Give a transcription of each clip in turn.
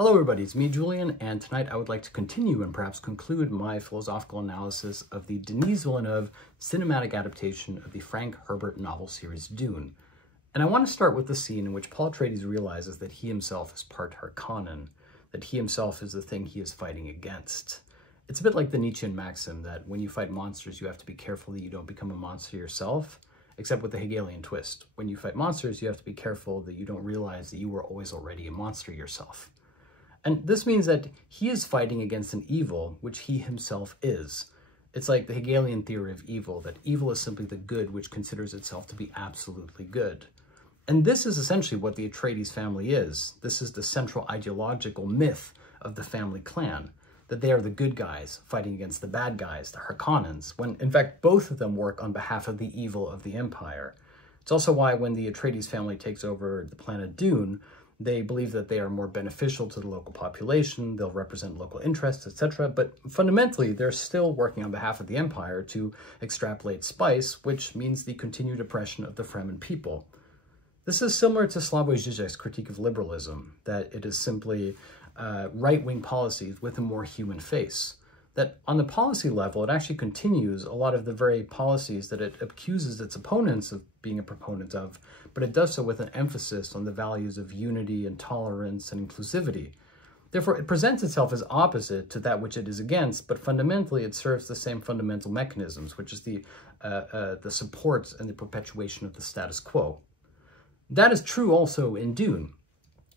Hello everybody, it's me Julian, and tonight I would like to continue and perhaps conclude my philosophical analysis of the Denis Villeneuve cinematic adaptation of the Frank Herbert novel series Dune. And I want to start with the scene in which Paul Atreides realizes that he himself is part Harkonnen, that he himself is the thing he is fighting against. It's a bit like the Nietzschean maxim that when you fight monsters, you have to be careful that you don't become a monster yourself, except with the Hegelian twist. When you fight monsters, you have to be careful that you don't realize that you were always already a monster yourself. And this means that he is fighting against an evil which he himself is. It's like the Hegelian theory of evil, that evil is simply the good which considers itself to be absolutely good. And this is essentially what the Atreides family is. This is the central ideological myth of the family clan, that they are the good guys fighting against the bad guys, the Harkonnens, when in fact both of them work on behalf of the evil of the Empire. It's also why when the Atreides family takes over the planet Dune, they believe that they are more beneficial to the local population, they'll represent local interests, etc. But fundamentally, they're still working on behalf of the Empire to extrapolate spice, which means the continued oppression of the Fremen people. This is similar to Slavoj Žižek's critique of liberalism, that it is simply right-wing policies with a more human face. That on the policy level, it actually continues a lot of the very policies that it accuses its opponents of being a proponent of, but it does so with an emphasis on the values of unity and tolerance and inclusivity. Therefore, it presents itself as opposite to that which it is against, but fundamentally it serves the same fundamental mechanisms, which is the support and the perpetuation of the status quo. That is true also in Dune.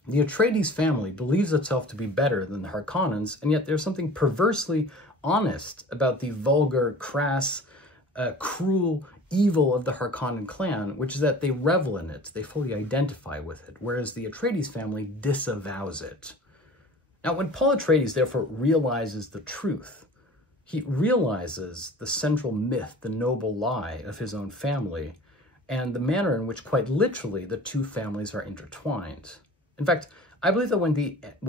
The Atreides family believes itself to be better than the Harkonnens, and yet there's something perversely honest about the vulgar, crass, cruel evil of the Harkonnen clan, which is that they revel in it, they fully identify with it, whereas the Atreides family disavows it. Now, when Paul Atreides therefore realizes the truth, he realizes the central myth, the noble lie of his own family, and the manner in which quite literally the two families are intertwined. In fact, I believe that when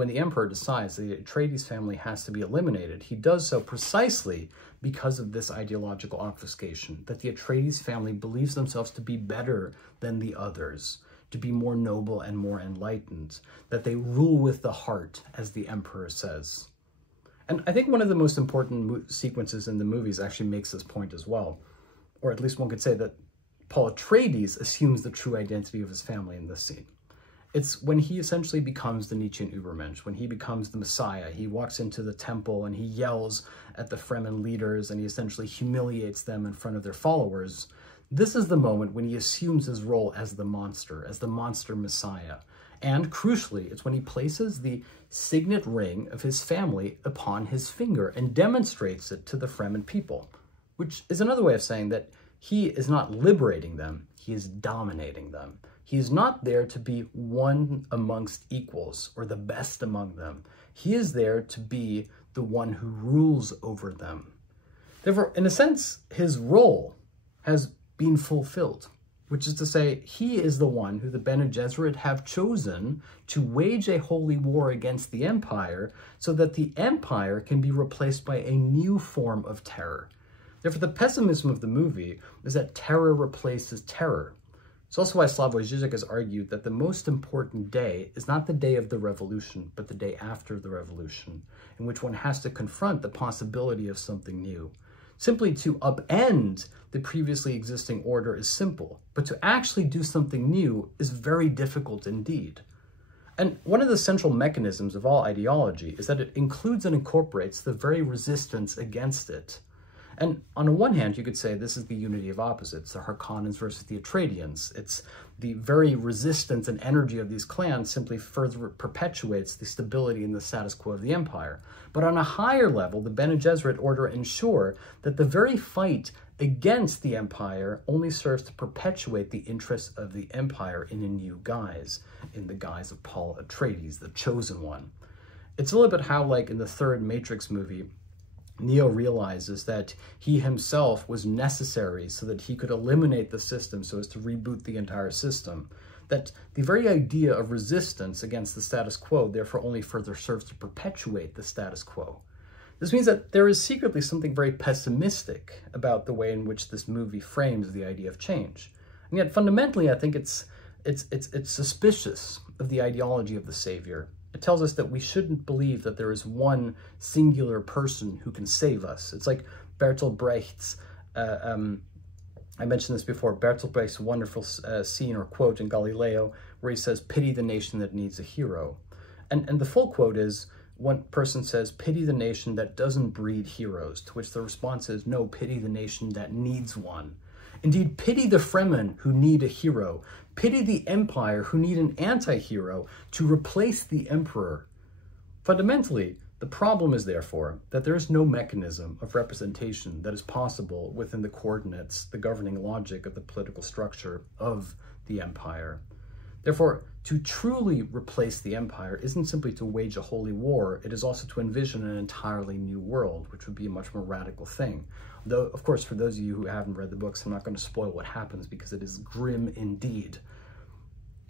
the Emperor decides the Atreides family has to be eliminated, he does so precisely because of this ideological obfuscation, that the Atreides family believes themselves to be better than the others, to be more noble and more enlightened, that they rule with the heart, as the Emperor says. And I think one of the most important sequences in the movies actually makes this point as well, or at least one could say that Paul Atreides assumes the true identity of his family in this scene. It's when he essentially becomes the Nietzschean Übermensch, when he becomes the Messiah. He walks into the temple and he yells at the Fremen leaders and he essentially humiliates them in front of their followers. This is the moment when he assumes his role as the monster Messiah. And crucially, it's when he places the signet ring of his family upon his finger and demonstrates it to the Fremen people, which is another way of saying that he is not liberating them, he is dominating them. He is not there to be one amongst equals or the best among them. He is there to be the one who rules over them. Therefore, in a sense, his role has been fulfilled, which is to say, he is the one who the Bene Gesserit have chosen to wage a holy war against the Empire so that the Empire can be replaced by a new form of terror. Therefore, the pessimism of the movie is that terror replaces terror. It's also why Slavoj Žižek has argued that the most important day is not the day of the revolution, but the day after the revolution, in which one has to confront the possibility of something new. Simply to upend the previously existing order is simple, but to actually do something new is very difficult indeed. And one of the central mechanisms of all ideology is that it includes and incorporates the very resistance against it. And on the one hand, you could say this is the unity of opposites, the Harkonnens versus the Atreidians. It's the very resistance and energy of these clans simply further perpetuates the stability and the status quo of the Empire. But on a higher level, the Bene Gesserit order ensure that the very fight against the Empire only serves to perpetuate the interests of the Empire in a new guise, in the guise of Paul Atreides, the chosen one. It's a little bit how, like in the third Matrix movie, Neo realizes that he himself was necessary so that he could eliminate the system so as to reboot the entire system. That the very idea of resistance against the status quo therefore only further serves to perpetuate the status quo. This means that there is secretly something very pessimistic about the way in which this movie frames the idea of change. And yet fundamentally, I think it's suspicious of the ideology of the savior. It tells us that we shouldn't believe that there is one singular person who can save us. It's like Bertolt Brecht's, I mentioned this before, Bertolt Brecht's wonderful scene or quote in Galileo, where he says, "Pity the nation that needs a hero." And the full quote is, one person says, "Pity the nation that doesn't breed heroes," to which the response is, "No, pity the nation that needs one." Indeed, pity the Fremen who need a hero. Pity the empire who need an anti-hero to replace the emperor. Fundamentally, the problem is therefore that there is no mechanism of representation that is possible within the coordinates, the governing logic of the political structure of the empire. Therefore, to truly replace the empire isn't simply to wage a holy war, it is also to envision an entirely new world, which would be a much more radical thing. Though, of course, for those of you who haven't read the books, I'm not going to spoil what happens because it is grim indeed.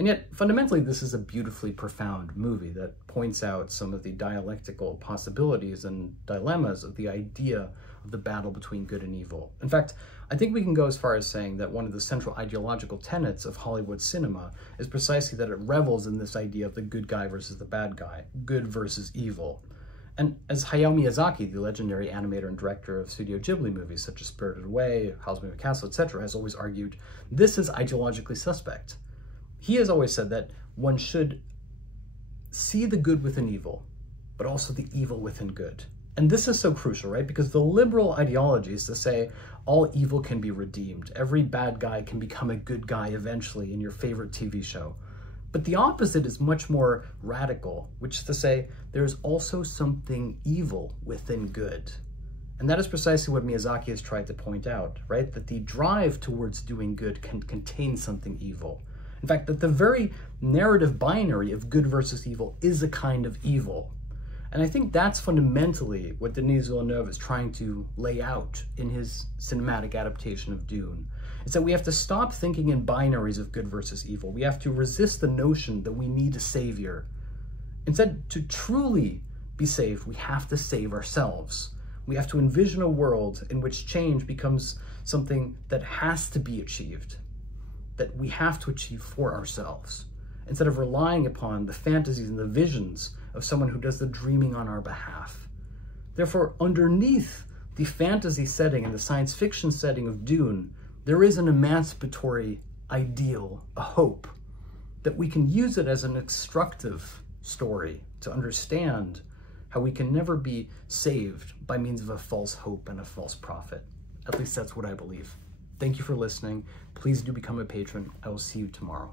And yet, fundamentally, this is a beautifully profound movie that points out some of the dialectical possibilities and dilemmas of the idea of the battle between good and evil. In fact, I think we can go as far as saying that one of the central ideological tenets of Hollywood cinema is precisely that it revels in this idea of the good guy versus the bad guy, good versus evil. And as Hayao Miyazaki, the legendary animator and director of Studio Ghibli movies such as Spirited Away, Howl's Moving Castle, etc., has always argued, this is ideologically suspect. He has always said that one should see the good within evil, but also the evil within good. And this is so crucial, right? Because the liberal ideology is to say all evil can be redeemed. Every bad guy can become a good guy eventually in your favorite TV show. But the opposite is much more radical, which is to say there's also something evil within good. And that is precisely what Miyazaki has tried to point out, right? That the drive towards doing good can contain something evil. In fact, that the very narrative binary of good versus evil is a kind of evil. And I think that's fundamentally what Denis Villeneuve is trying to lay out in his cinematic adaptation of Dune. It's that we have to stop thinking in binaries of good versus evil. We have to resist the notion that we need a savior. Instead, to truly be saved, we have to save ourselves. We have to envision a world in which change becomes something that has to be achieved, that we have to achieve for ourselves, instead of relying upon the fantasies and the visions of someone who does the dreaming on our behalf. Therefore, underneath the fantasy setting and the science fiction setting of Dune, there is an emancipatory ideal, a hope, that we can use it as an instructive story to understand how we can never be saved by means of a false hope and a false prophet. At least that's what I believe. Thank you for listening. Please do become a patron. I will see you tomorrow.